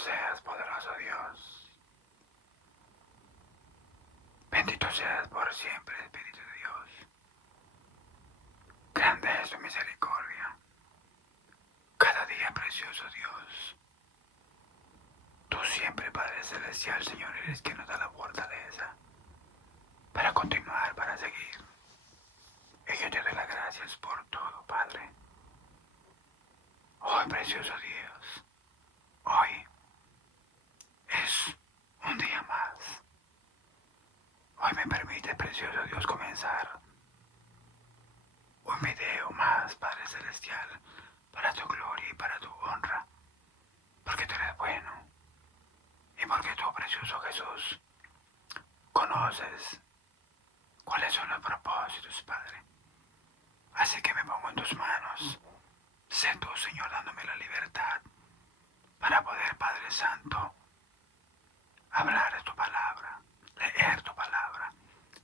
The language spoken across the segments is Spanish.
seas, poderoso Dios. Bendito seas por siempre, Espíritu de Dios. Grande es tu misericordia. Cada día, precioso Dios. Tú siempre, Padre Celestial, Señor, eres quien nos da la fortaleza para continuar, para seguir. Y yo te doy las gracias por todo, Padre. Hoy, precioso Dios, hoy es un día más. Hoy me permite, precioso Dios, comenzar un video más, Padre Celestial, para tu gloria y para tu honra. Porque tú eres bueno. Y porque tú, precioso Jesús, conoces cuáles son los propósitos, Padre. Así que me pongo en tus manos. Sé tú, Señor, dándome la libertad para poder, Padre Santo, hablar de tu palabra, leer tu palabra.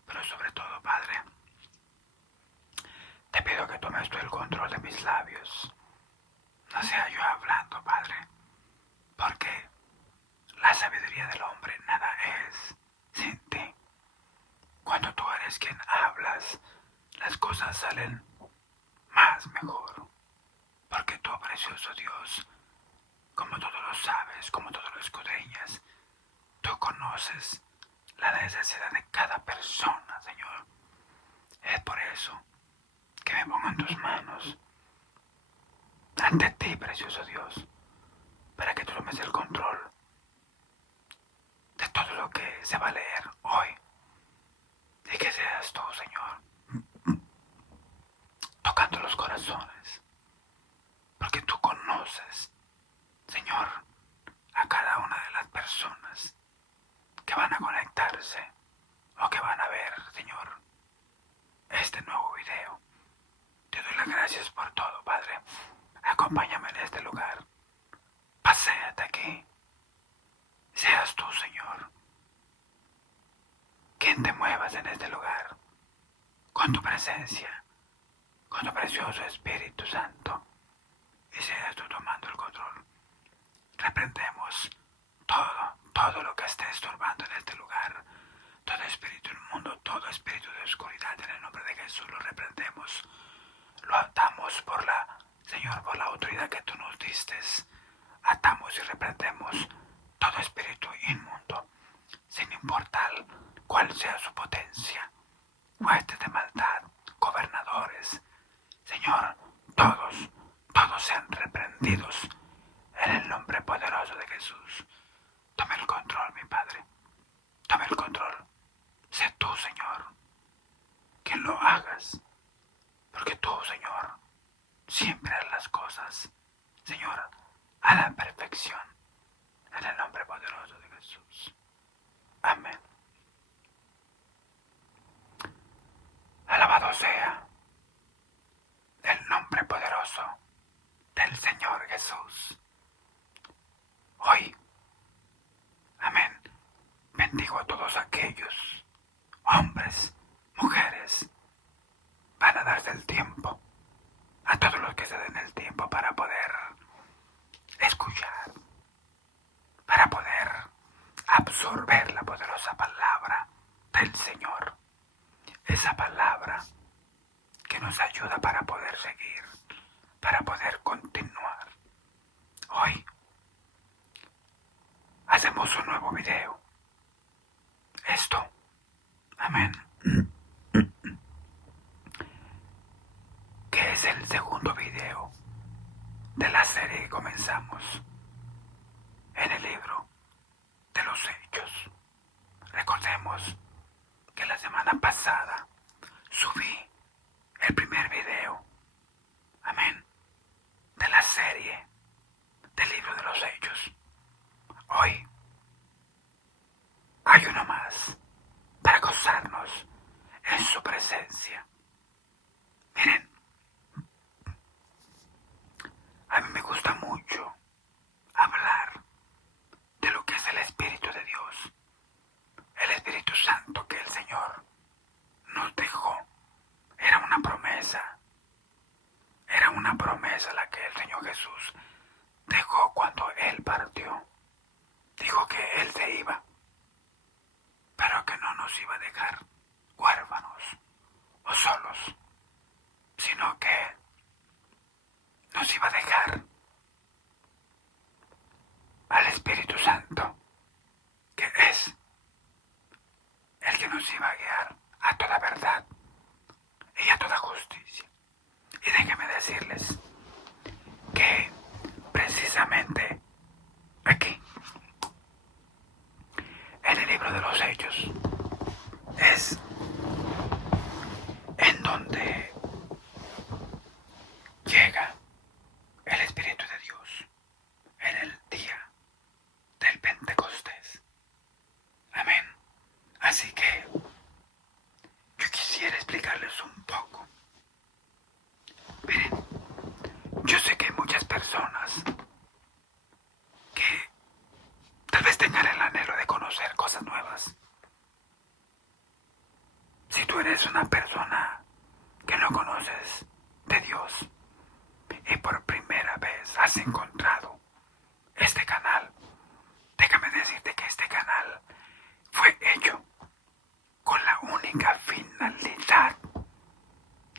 Pero sobre todo, Padre, te pido que tomes tú el control de mis labios. No sea yo hablando, Padre, porque la sabiduría del hombre nada es sin ti. Cuando tú eres quien hablas, las cosas salen más mejor. Porque tú, precioso Dios, como todo lo sabes, como todo lo escudriñas, tú conoces la necesidad de cada persona, Señor. Es por eso que me pongo en tus manos, ante ti, precioso Dios, para que tú tomes el control de todo lo que se va a leer hoy. Y que seas tú, Señor, tocando los corazones. Porque tú conoces, Señor, a cada una de las personas que van a conectarse o que van a ver, Señor, este nuevo video. Te doy las gracias por todo, Padre. Acompáñame en este lugar. Paséate aquí. Seas tú, Señor, quien te muevas en este lugar con tu presencia, con tu precioso Espíritu Santo. Y seas tú tomando el control. Reprendemos todo lo que esté estorbando en este lugar. Todo espíritu inmundo, todo espíritu de oscuridad, en el nombre de Jesús lo reprendemos. Lo atamos Señor, por la autoridad que tú nos diste. Atamos y reprendemos todo espíritu inmundo, sin importar cuál sea su potencia. Huestes de maldad, gobernadores, Señor, todos sean reprendidos en el nombre poderoso de Jesús. Tome el control, mi Padre. Tome el control. Sé tú, Señor, quien lo hagas. Porque tú, Señor, siempre harás las cosas, Señor, a la perfección. En el nombre poderoso de Jesús. Amén. Alabado sea el nombre poderoso del Señor Jesús. Hoy, amén, bendigo a todos aquellos hombres, mujeres, van a darse el tiempo, a todos los que se den el tiempo para poder escuchar, para poder absorber la poderosa palabra del Señor. Esa palabra que nos ayuda para poder seguir, para poder continuar. Hoy hacemos un nuevo video. Esto, amén, que es el segundo video de la serie que comenzamos en el libro de los Hechos. Recordemos que la semana pasada subí el primer video, amén, de la serie del libro de los Hechos. Hoy hay uno más para gozarnos en su presencia. Miren, a mí me gusta mucho hablar de lo que es el Espíritu de Dios, el Espíritu Santo que el Señor nos dejó. Era una promesa la que el Señor Jesús dejó cuando Él partió. nos iba a dejar huérfanos o solos, sino que nos iba a dejar al Espíritu Santo, que es el que nos iba a guiar a toda verdad y a toda justicia. Y déjenme decirles que precisamente aquí, en el libro de los Hechos, es en donde llega el Espíritu de Dios en el día del Pentecostés. Amén. Así que yo quisiera explicarles un poco. Miren, yo sé que hay muchas personas que tal vez tengan el anhelo de conocer cosas nuevas. Si tú eres una persona que no conoces de Dios y por primera vez has encontrado este canal, déjame decirte que este canal fue hecho con la única finalidad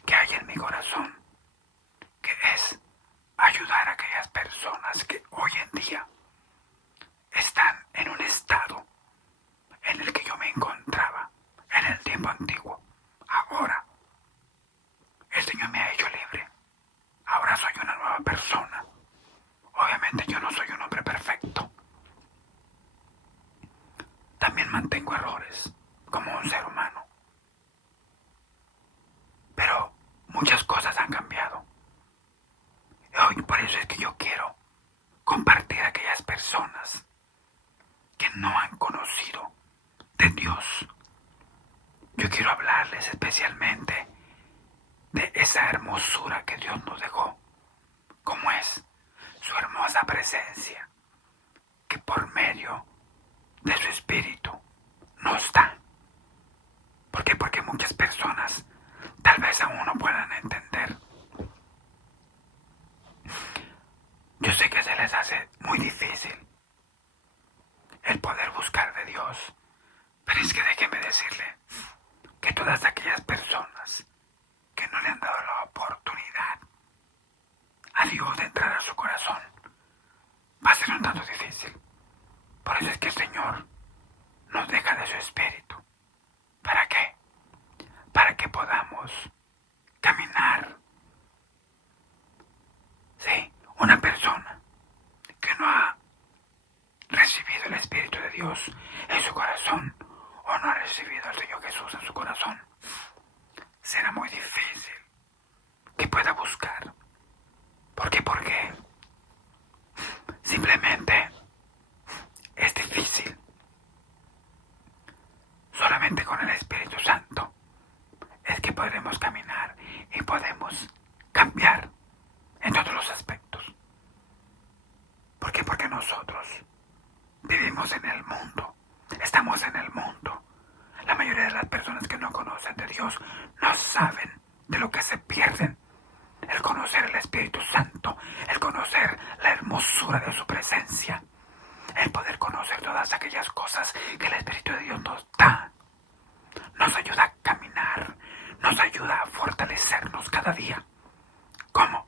que hay en mi corazón, que es ayudar a aquellas personas que hoy en día están en un estado en el que yo me encontraba en el tiempo antiguo. Ahora, el Señor me ha hecho libre. Ahora soy una nueva persona. Obviamente yo no soy un hombre perfecto. También mantengo errores, como un ser humano. Pero muchas cosas han cambiado. Y hoy por eso es que yo quiero compartir a aquellas personas que no han conocido de Dios. Yo quiero hablarles especialmente de esa hermosura que Dios nos dejó, como es su hermosa presencia, que por medio de su Espíritu nos da. ¿Por qué? Porque muchas personas tal vez aún no puedan entender. Yo sé que se les hace muy difícil el poder buscar de Dios, pero es que déjenme decirle que todas aquellas personas que no le han dado la oportunidad a Dios de entrar a su corazón, va a ser un tanto difícil. Por eso es que el Señor nos deja de su Espíritu. ¿Para qué? Para que podamos caminar. Sí, una persona que no ha recibido el Espíritu de Dios en su corazón o no ha recibido al Señor Jesús en su corazón, será muy difícil que pueda buscar. ¿Por qué? Porque simplemente es difícil. Solamente con el Espíritu Santo es que podremos caminar y podemos cambiar en todos los aspectos. ¿Por qué? Porque nosotros vivimos en el mundo, estamos en el mundo. La mayoría de las personas que no conocen de Dios no saben de lo que se pierden. El conocer el Espíritu Santo, el conocer la hermosura de su presencia, el poder conocer todas aquellas cosas que el Espíritu de Dios nos da, nos ayuda a caminar, nos ayuda a fortalecernos cada día. ¿Cómo?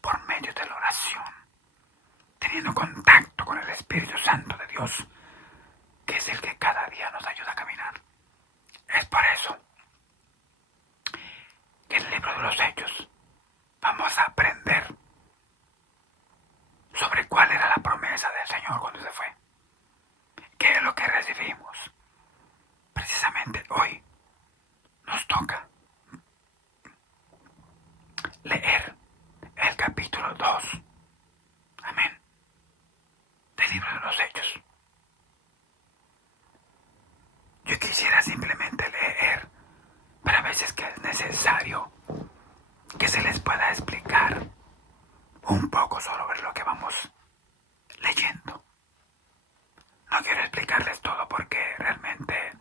Por medio de la oración, teniendo contacto con el Espíritu Santo de Dios, que es el que cada día nos ayuda a caminar. Es por eso que en el libro de los Hechos vamos a aprender sobre cuál era la promesa del Señor cuando se fue. ¿Qué es lo que recibimos? Precisamente hoy nos toca leer el capítulo 2. Amén. Del libro de los Hechos. Yo quisiera simplemente leer, pero a veces que es necesario que se les pueda explicar un poco sobre lo que vamos leyendo. No quiero explicarles todo porque realmente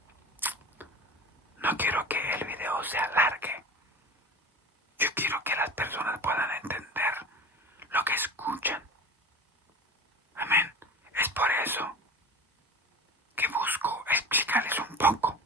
no quiero que el video se alargue. Yo quiero que las personas puedan entender lo que escuchan. Amén. Es por eso que busco explicarles un poco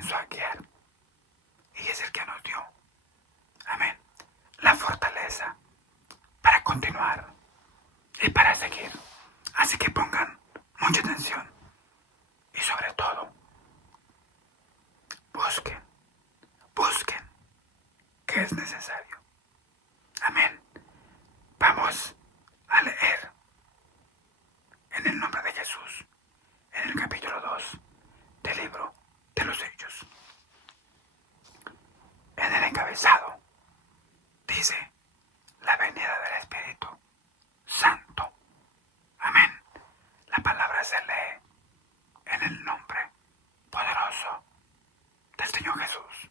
comenzó a guiar. Y es el que nos dio, amén, la fortaleza para continuar y para seguir. Así que pongan mucha atención y sobre todo, busquen que es necesario. Amén. Vamos a leer en el nombre de Jesús, en el capítulo 2 del libro de los Hechos. En el encabezado dice la venida del Espíritu Santo. Amén. La palabra se lee en el nombre poderoso del Señor Jesús.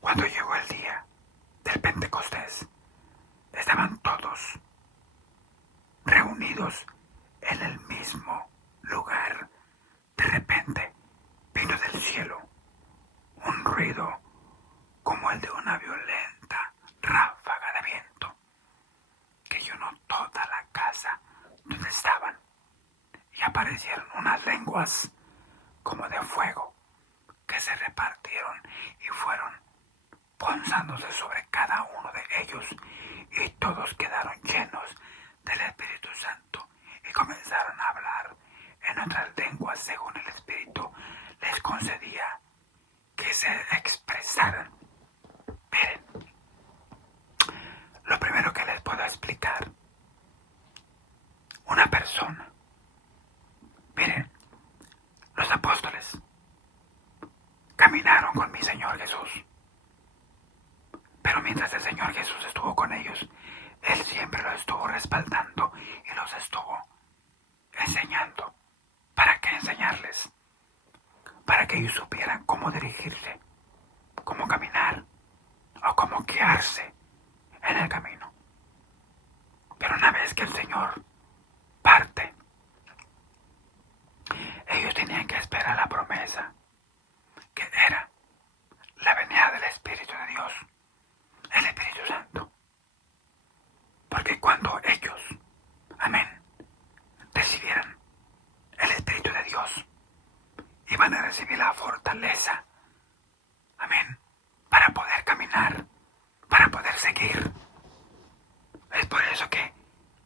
Cuando llegó el día del Pentecostés, estaban todos reunidos en el mismo lugar. De repente vino del cielo un ruido como el de una violenta ráfaga de viento que llenó toda la casa donde estaban, y aparecieron unas lenguas como de fuego que se repartieron y fueron posándose sobre cada uno de ellos, y todos quedaron llenos del Espíritu Santo y comenzaron a hablar en otras lenguas según el Espíritu les concedía que se expresaran. Miren, lo primero que les puedo explicar, una persona, miren, los apóstoles caminaron con mi Señor Jesús. Pero mientras el Señor Jesús estuvo con ellos, Él siempre los estuvo respaldando y los estuvo enseñando. ¿Para qué enseñarles? Para que ellos supieran cómo dirigirse, cómo caminar o cómo guiarse en el camino. Pero una vez que el Señor parte, ellos tenían que esperar la promesa, que era la venida del Espíritu de Dios, el Espíritu Santo. Porque cuando ellos, amén, recibieran el Espíritu de Dios, iban a recibir la fortaleza, amén, para poder caminar, para poder seguir. Es por eso que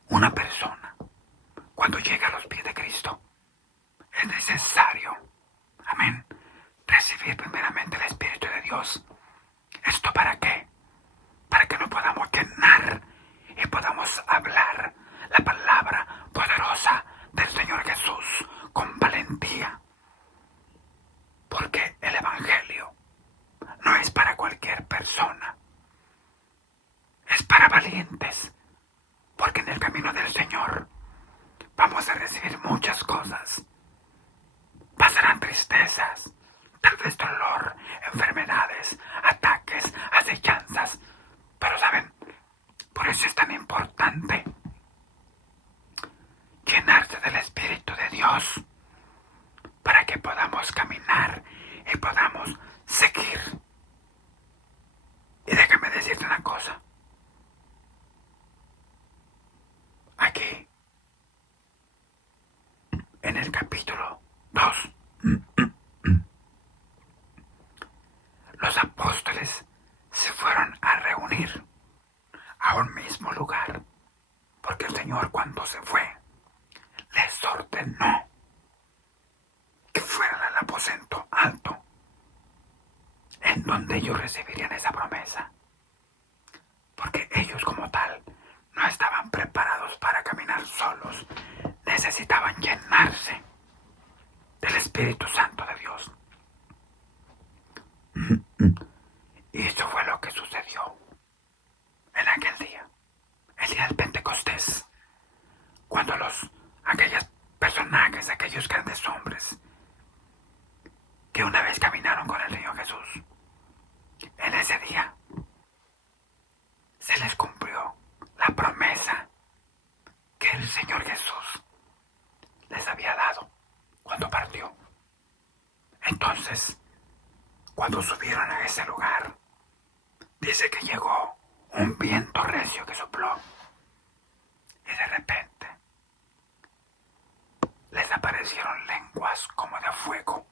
una persona, cuando llega a los pies de Cristo, es necesario, amén, recibir primeramente el Espíritu de Dios. ¿Esto para qué? Para que nos podamos llenar y podamos hablar la palabra poderosa del Señor Jesús con valentía. Porque el Evangelio no es para cualquier persona, es para valientes. Porque en el camino del Señor vamos a recibir muchas cosas. Pasarán tristezas, tal vez dolor, enfermedades, ataques, acechanzas. Pero ¿saben? Por eso es tan importante llenarse del Espíritu de Dios, para que podamos caminar y podamos seguir. Y déjame decirte una cosa. Aquí, en el capítulo 2, los apóstoles se fueron a reunir a un mismo lugar, porque el Señor, cuando se fue, les ordenó que fueran al aposento alto, en donde ellos recibirían esa promesa, porque ellos como tal no estaban preparados para caminar solos, necesitaban llenarse del Espíritu Santo de Dios. Y eso fue lo que sucedió en aquel día, el día del Pentecostés, cuando aquellos personajes, aquellos grandes hombres que una vez caminaron con el Señor Jesús, en ese día se les cumplió la promesa que el Señor Jesús les había dado cuando partió. Entonces, cuando subieron a ese lugar, dice que llegó un viento recio que sopló, y de repente les aparecieron lenguas como de fuego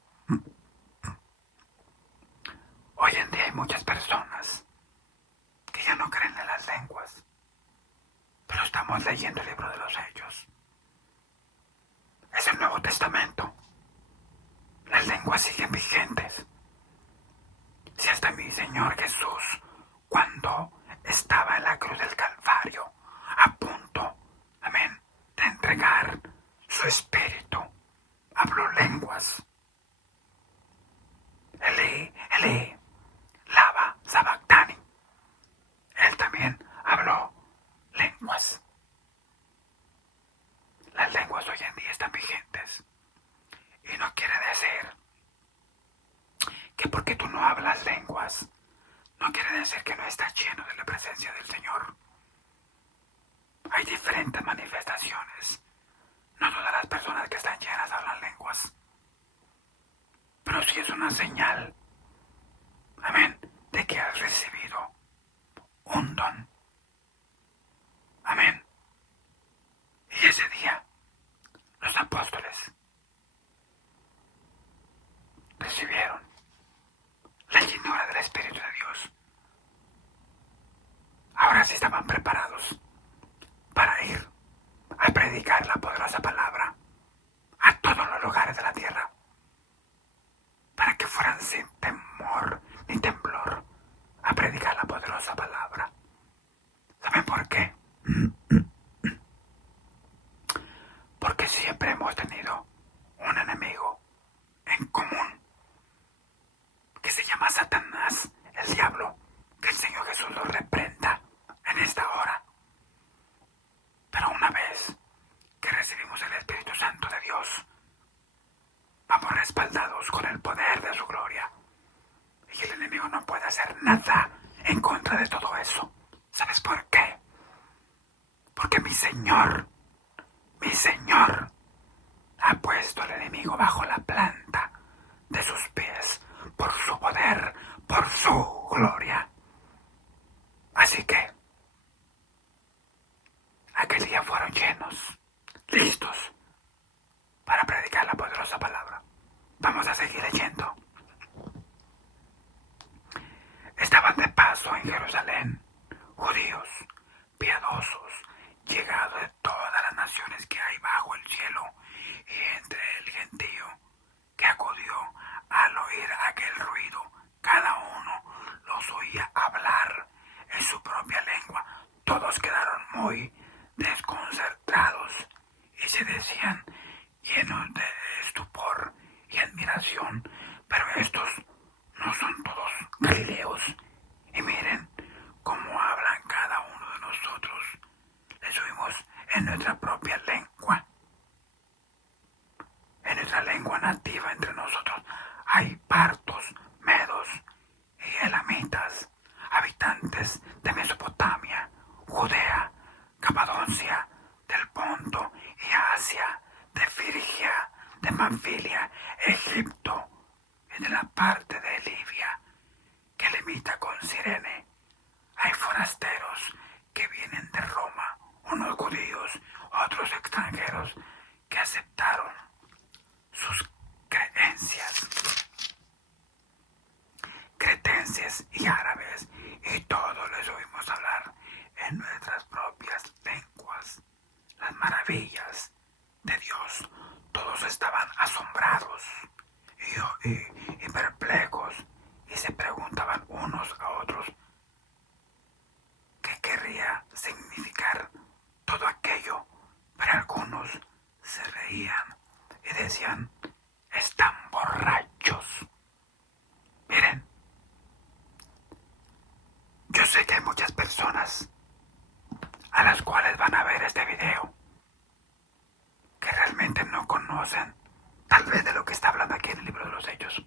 lenguas siguen vigentes. Si hasta mi Señor Jesús, cuando estaba en la cruz del Calvario, a punto, amén, de entregar su espíritu, habló lenguas. Elí, Elí, lama sabactani. Él también habló lenguas. Las lenguas hoy en día están vigentes. Y no quiere decir que porque tú no hablas lenguas, no quiere decir que no estás lleno de la presencia del Señor. Hay diferentes manifestaciones. No todas las personas que están llenas hablan lenguas. Pero sí es una señal, amén, de que has recibido un don. Amén. Y ese día, los apóstoles recibieron la llenura del Espíritu de Dios. Ahora sí estaban preparados para ir a predicar la poderosa palabra a todos los lugares de la tierra, para que fueran sin temor ni temblor a predicar la poderosa palabra. ¿Saben por qué? Porque siempre hemos tenido un enemigo en común que se llama Satanás, el diablo. Que el Señor Jesús lo reprenda en esta hora. Pero una vez que recibimos el Espíritu Santo de Dios, vamos respaldados con el poder de su gloria. Y el enemigo no puede hacer nada en contra de todo eso. ¿Sabes por qué? Porque mi Señor ha puesto al enemigo bajo la planta de sus pies por su poder, por su gloria. Así que aquel día fueron llenos, listos para predicar la poderosa palabra. Vamos a seguir leyendo. Estaban de paso en Jerusalén judíos piadosos, llegados de todas las naciones que hay bajo el cielo, y entre el gentío que acudió al oír aquel ruido, cada uno los oía hablar en su propia lengua. Todos quedaron muy desconcertados y se decían, llenos de estupor y admiración, pero estos no son todos galileos. Y miren cómo hablan cada uno de nosotros. Les oímos en nuestra propia lengua. En nuestra lengua nativa entre nosotros hay partos, medos y elamitas, habitantes de Mesopotamia, Judea, Capadocia, del Ponto y Asia, de Frigia, de Panfilia, Egipto y de la parte de Libia que limita con Cirene. Hay forasteros que vienen de Roma, unos judíos, otros extranjeros que aceptaron sus cretenses y árabes, y todos les oímos hablar en nuestras propias lenguas las maravillas de Dios. Todos estaban asombrados y perplejos, y se preguntaban unos a otros qué querría significar todo aquello. Pero algunos se reían y decían, están borrachos. Miren, yo sé que hay muchas personas a las cuales van a ver este video que realmente no conocen tal vez de lo que está hablando aquí en el libro de los Hechos.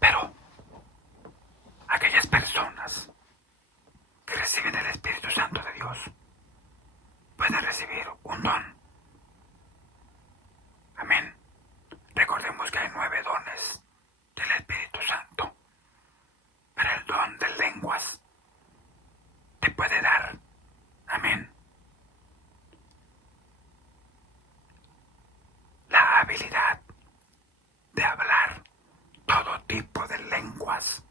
Pero aquellas personas que reciben el Espíritu Santo de Dios pueden recibir un don. Amén. Recordemos que hay 9 dones del Espíritu Santo, pero el don de lenguas te puede dar, amén, la habilidad de hablar todo tipo de lenguas,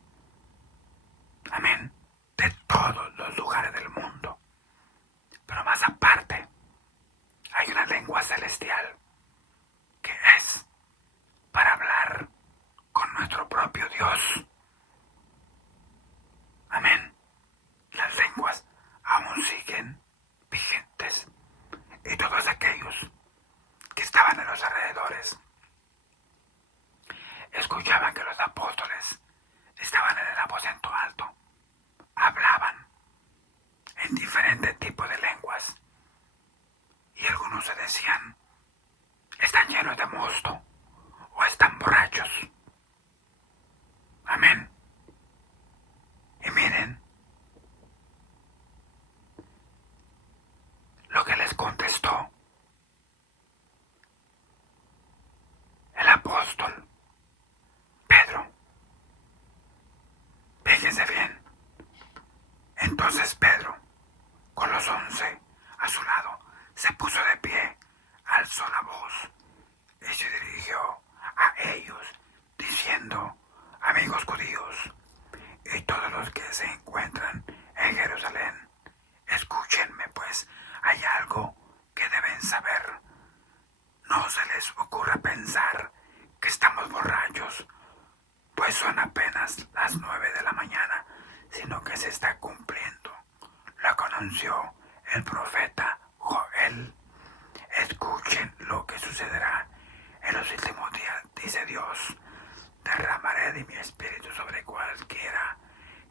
amén, de todos los lugares del mundo. Pero más aparte, hay una lengua celestial que es los alrededores escuchaban que los apóstoles estaban en el aposento alto. Hablaban en diferentes tipos de lenguas y algunos se decían: están llenos de mosto o están borrachos. Amén. Y miren lo que les contestó el apóstol Pedro. Fíjense bien. Entonces Pedro, con los 11 a su lado, se puso de pie, alzó la voz y se dirigió a ellos diciendo: amigos judíos y todos los que se encuentran en Jerusalén, escúchenme, pues hay algo que deben saber. No se les ocurra pensar que estamos borrachos, pues son apenas las 9 de la mañana, sino que se está cumpliendo lo que anunció el profeta Joel. Escuchen lo que sucederá en los últimos días, dice Dios. Derramaré de mi espíritu sobre cualquiera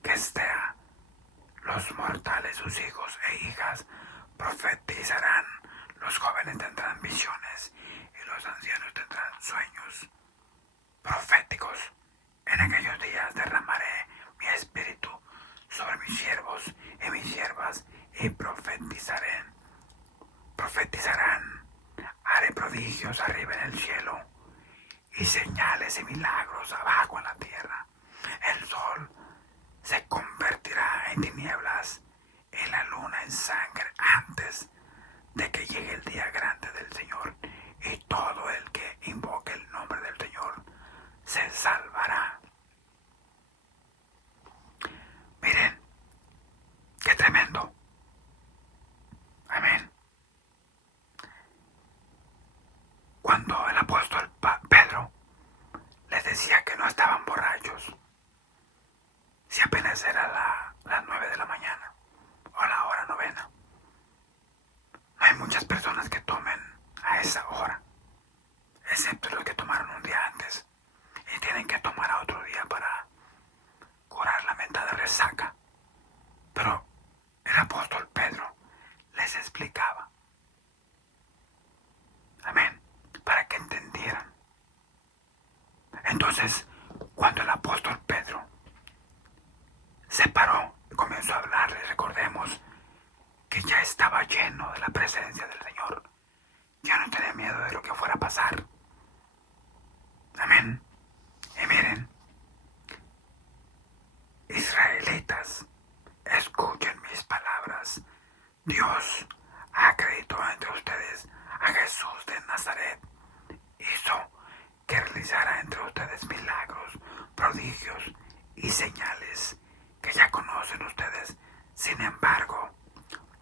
que esté. Los mortales, sus hijos e hijas, profetizarán. Los jóvenes tendrán visiones y los ancianos tendrán sueños proféticos. En aquellos días derramaré mi espíritu sobre mis siervos y mis siervas y profetizarán. Haré prodigios arriba en el cielo y señales y milagros abajo en la tierra. El sol se convertirá en tinieblas y la luna en sangre antes de que llegue el día grande del Señor, y todo el que invoque el nombre del Señor se salvará. Miren, qué tremendo. Amén. Cuando el apóstol Pedro les decía que no estaban borrachos, si apenas era las 9 de la mañana o la hora novena, no hay muchas personas que tomen a esa hora, excepto los que tomaron un día antes y tienen que tomar a otro día para curar la mentada resaca. Pero el apóstol Pedro les explicaba. Amén. Para que entendieran. Entonces, cuando el apóstol Pedro se paró y comenzó a hablarles, recordemos que ya estaba lleno de la presencia del Señor. Ya no tenía miedo de lo que fuera a pasar. Amén. Y miren, israelitas, escuchen mis palabras. Dios acreditó entre ustedes a Jesús de Nazaret. Hizo que realizara entre ustedes milagros, prodigios y señales que ya conocen ustedes. Sin embargo,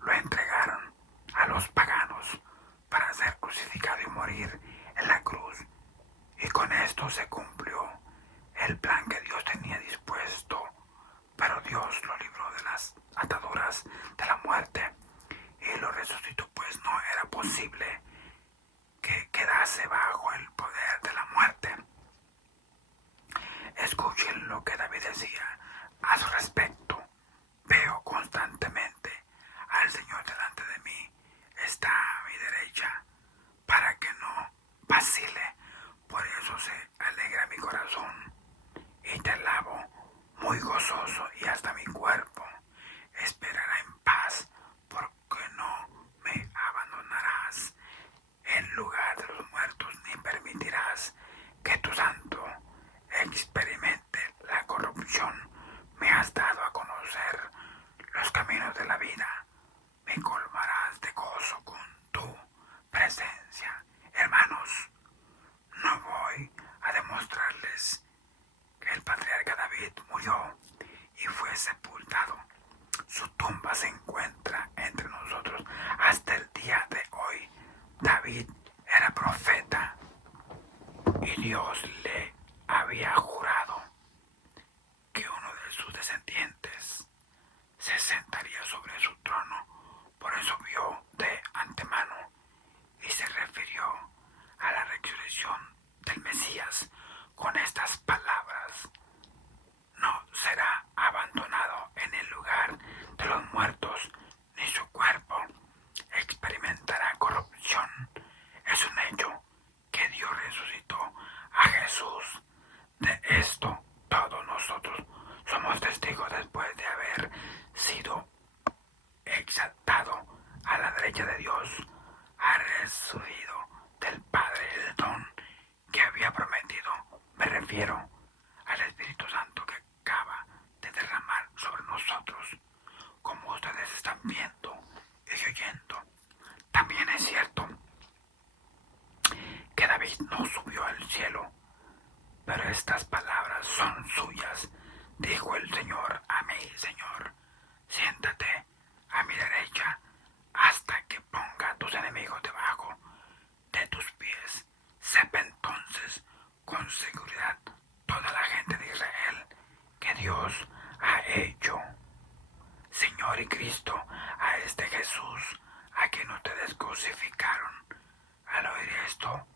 lo entregaron a los paganos para ser crucificado y morir en la cruz. Y con esto se cumplió el plan que Dios tenía dispuesto. Pero Dios lo libró de las ataduras de la muerte y lo resucitó, pues no era posible que quedase bajo el poder de la muerte. Escuchen lo que David decía a su respecto. Veo constantemente al Señor delante de mí. Está a mi derecha para que no vacile. Por eso se alegra mi corazón y te alabo muy gozoso, y hasta mi cuerpo esperará en paz, porque no me abandonarás en lugar de los muertos, ni permitirás que tu santo experimente la corrupción. Me has dado a conocer los caminos de la vida, me colmarás de gozo con tu presencia. Hermanos, no voy a demostrarles que el patriarca David murió y fue sepultado. Su tumba se encuentra entre nosotros hasta el día de hoy. David era profeta y Dios le había jurado que uno de sus descendientes se sentaría sobre su trono. Por eso vio de antemano y se refirió a la aparición del Mesías con estas palabras: no será abandonado en el lugar de los muertos, ni su cuerpo experimentará corrupción. Es un hecho que Dios resucitó a Jesús. De esto todos nosotros somos testigos después de haber sido exaltado a la derecha de Dios. Ha resucitado del Padre el don que había prometido. Me refiero al Espíritu Santo que acaba de derramar sobre nosotros, como ustedes están viendo y oyendo. También es cierto que David no subió al cielo, pero estas palabras son suyas. Dijo el Señor a mi Señor: siéntate a mi derecha hasta que ponga a tus enemigos debajo de tus pies. Sepa entonces con seguridad toda la gente de Israel que Dios ha hecho Señor y Cristo a este Jesús a quien ustedes crucificaron. Al oír esto,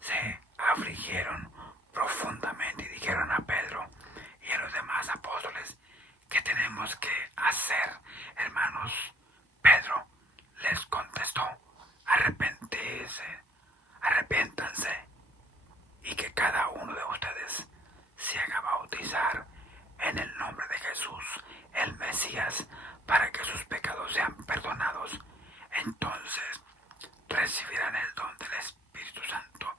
se afligieron profundamente y dijeron a Pedro y a los demás apóstoles: ¿qué tenemos que hacer, hermanos? Pedro les contestó: arrepiéntanse y que cada uno de ustedes se haga bautizar en el nombre de Jesús, el Mesías, para que sus pecados sean perdonados. Entonces recibirán el don del Espíritu Santo,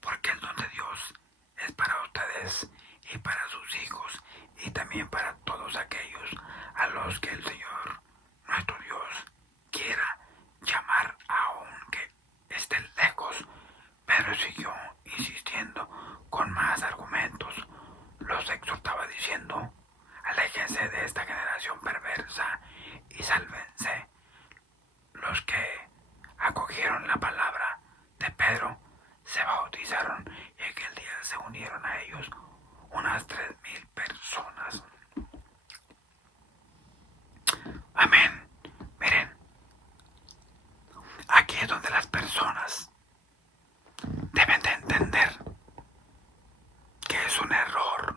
porque el don de Dios es para ustedes y para sus hijos, y también para todos aquellos a los que el Señor nuestro Dios quiera llamar, aunque estén lejos. Pedro siguió insistiendo con más argumentos. Los exhortaba diciendo: aléjense de esta generación perversa y sálvense. Los que acogieron la palabra de Pedro se bautizaron, y aquel día se unieron a ellos unas 3,000 personas. Amén. Miren, aquí es donde las personas deben de entender que es un error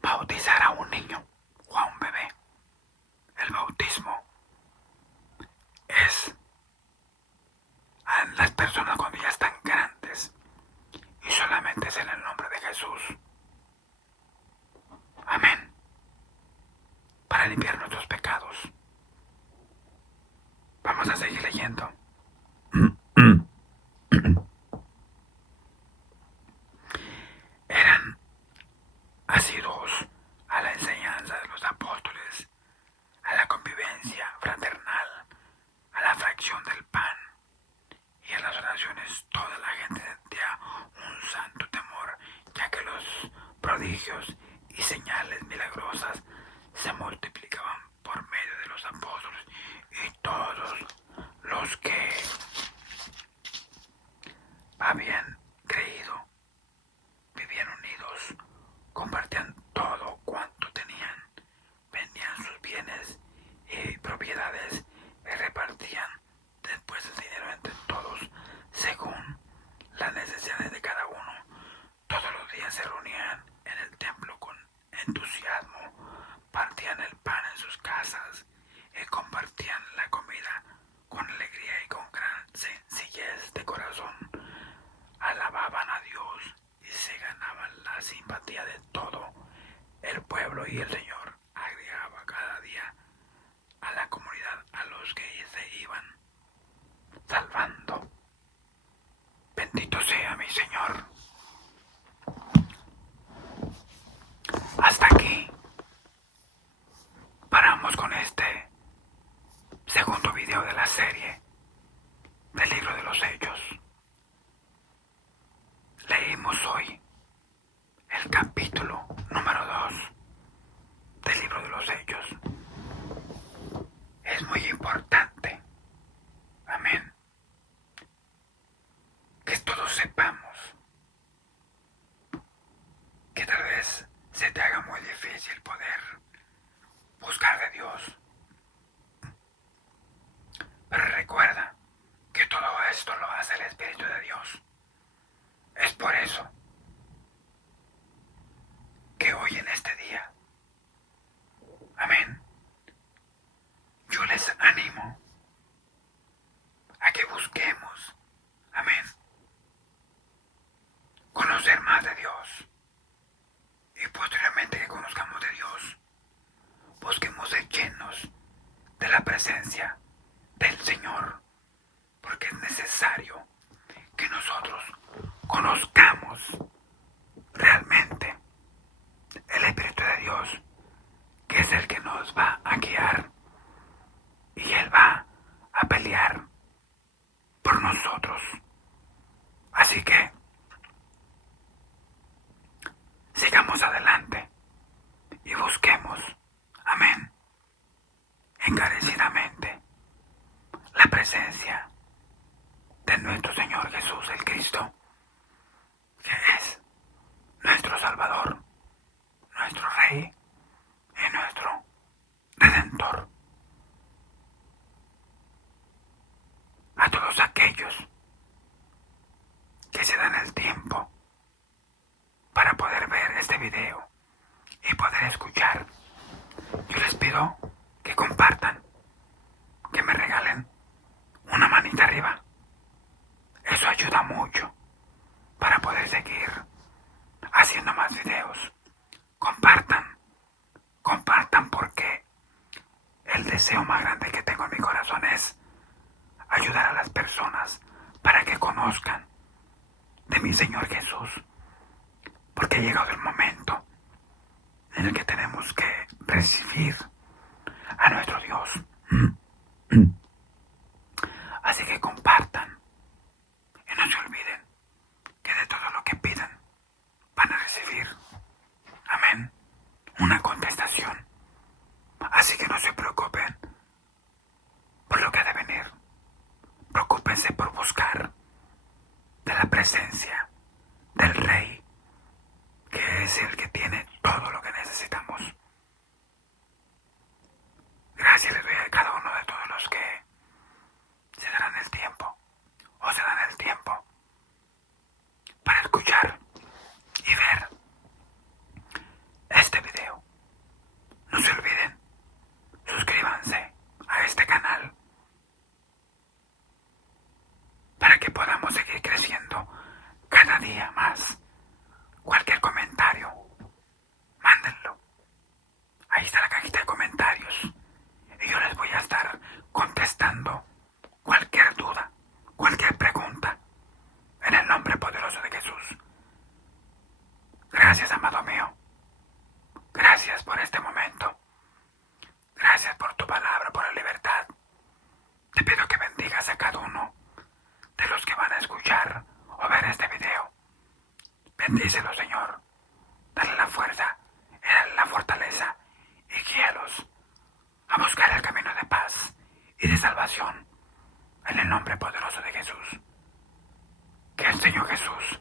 bautizar a un niño o a un bebé. El bautismo es a las personas cuando ya están grandes y solamente es en el nombre de Jesús. Amén. Para limpiar nuestros pecados. Vamos a seguir leyendo. Eran asiduos a la enseñanza de los apóstoles, a la convivencia fraternal, a la fracción del pan y a las oraciones. Toda la gente sentía un santo temor, ya que los prodigios y señales milagrosas se multiplicaban por medio de los apóstoles, y todos los que habían creído vivían unidos, compartían todo cuanto tenían, vendían sus bienes y propiedades y repartían después el dinero entre todos según las necesidades de cada uno. Todos los días se reunían en el templo con entusiasmo, partían el pan en sus casas y compartían la comida con alegría y con gran sencillez de corazón. Alababan a Dios y se ganaban la simpatía de todo el pueblo, y el Señor agregaba cada día a la comunidad a los que se iban salvando. Bendito sea mi Señor. Hasta aquí paramos con este segundo video de la serie del libro de los Hechos. Leímos hoy el capítulo número 2 del libro de los Hechos. Es muy importante, amén, que todos sepamos que tal vez se te haga muy difícil poder buscar de Dios, pero recuerda que todo esto lo hace el Espíritu de Dios. Es por eso que hoy en este día, amén, yo les animo a que busquemos, amén, conocer más de Dios. Y posteriormente que conozcamos de Dios, busquemos ser llenos de la presencia del Señor, porque es necesario que nosotros conozcamos realmente el Espíritu de Dios, que es el que nos va a guiar y Él va a pelear por nosotros. Así que sigamos adelante y busquemos, amén, encarecidamente la presencia de nuestro Señor Jesús el Cristo, que es nuestro Salvador, nuestro Rey y nuestro Redentor. A todos aquellos que se dan el tiempo para poder ver este video y poder escuchar, yo les pido que compartan, que me regalen una manita arriba. Eso ayuda mucho para poder seguir haciendo más videos. Compartan, compartan, porque el deseo más grande que tengo en mi corazón es ayudar a las personas para que conozcan de mi Señor Jesús, porque ha llegado el momento en el que tenemos que recibir a nuestro Dios. Así que compartan y no se olviden que de todo lo que pidan van a recibir, amén, una contestación. Así que no se preocupen por lo que ha de venir. Preocúpense por buscar de la presencia del Rey, que es el que tiene todo lo que necesitamos. Gracias les doy a cada uno de todos los que se darán el tiempo o se dan el tiempo para escuchar y ver este video. No se olviden, suscríbanse a este canal para que podamos seguir creciendo cada día más. Cualquier comentario, mándenlo. Ahí está la cajita de comentarios y yo les voy a estar contestando cualquier duda, cualquier pregunta, en el nombre poderoso de Jesús. Gracias, amado mío. Gracias por este momento. Gracias por tu palabra, por la libertad. Te pido que bendigas a cada uno de los que van a escuchar o ver este video. Bendícelo, Señor. Dale la fuerza y dale la fortaleza y guíalos a buscar el camino de paz y de salvación en el nombre poderoso de Jesús. Que el Señor Jesús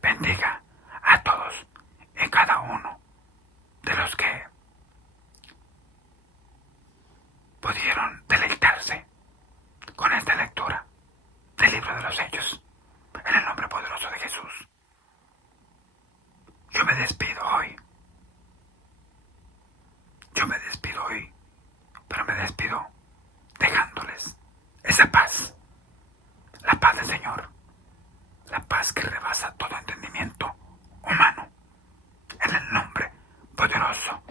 bendiga a todos y cada uno de los que pudieron deleitarse con esta lectura del libro de los Hechos en el nombre poderoso de Jesús. Yo me despido hoy. Pero me despido dejándoles esa paz. La paz del Señor. La paz que rebasa todo entendimiento humano. En el nombre poderoso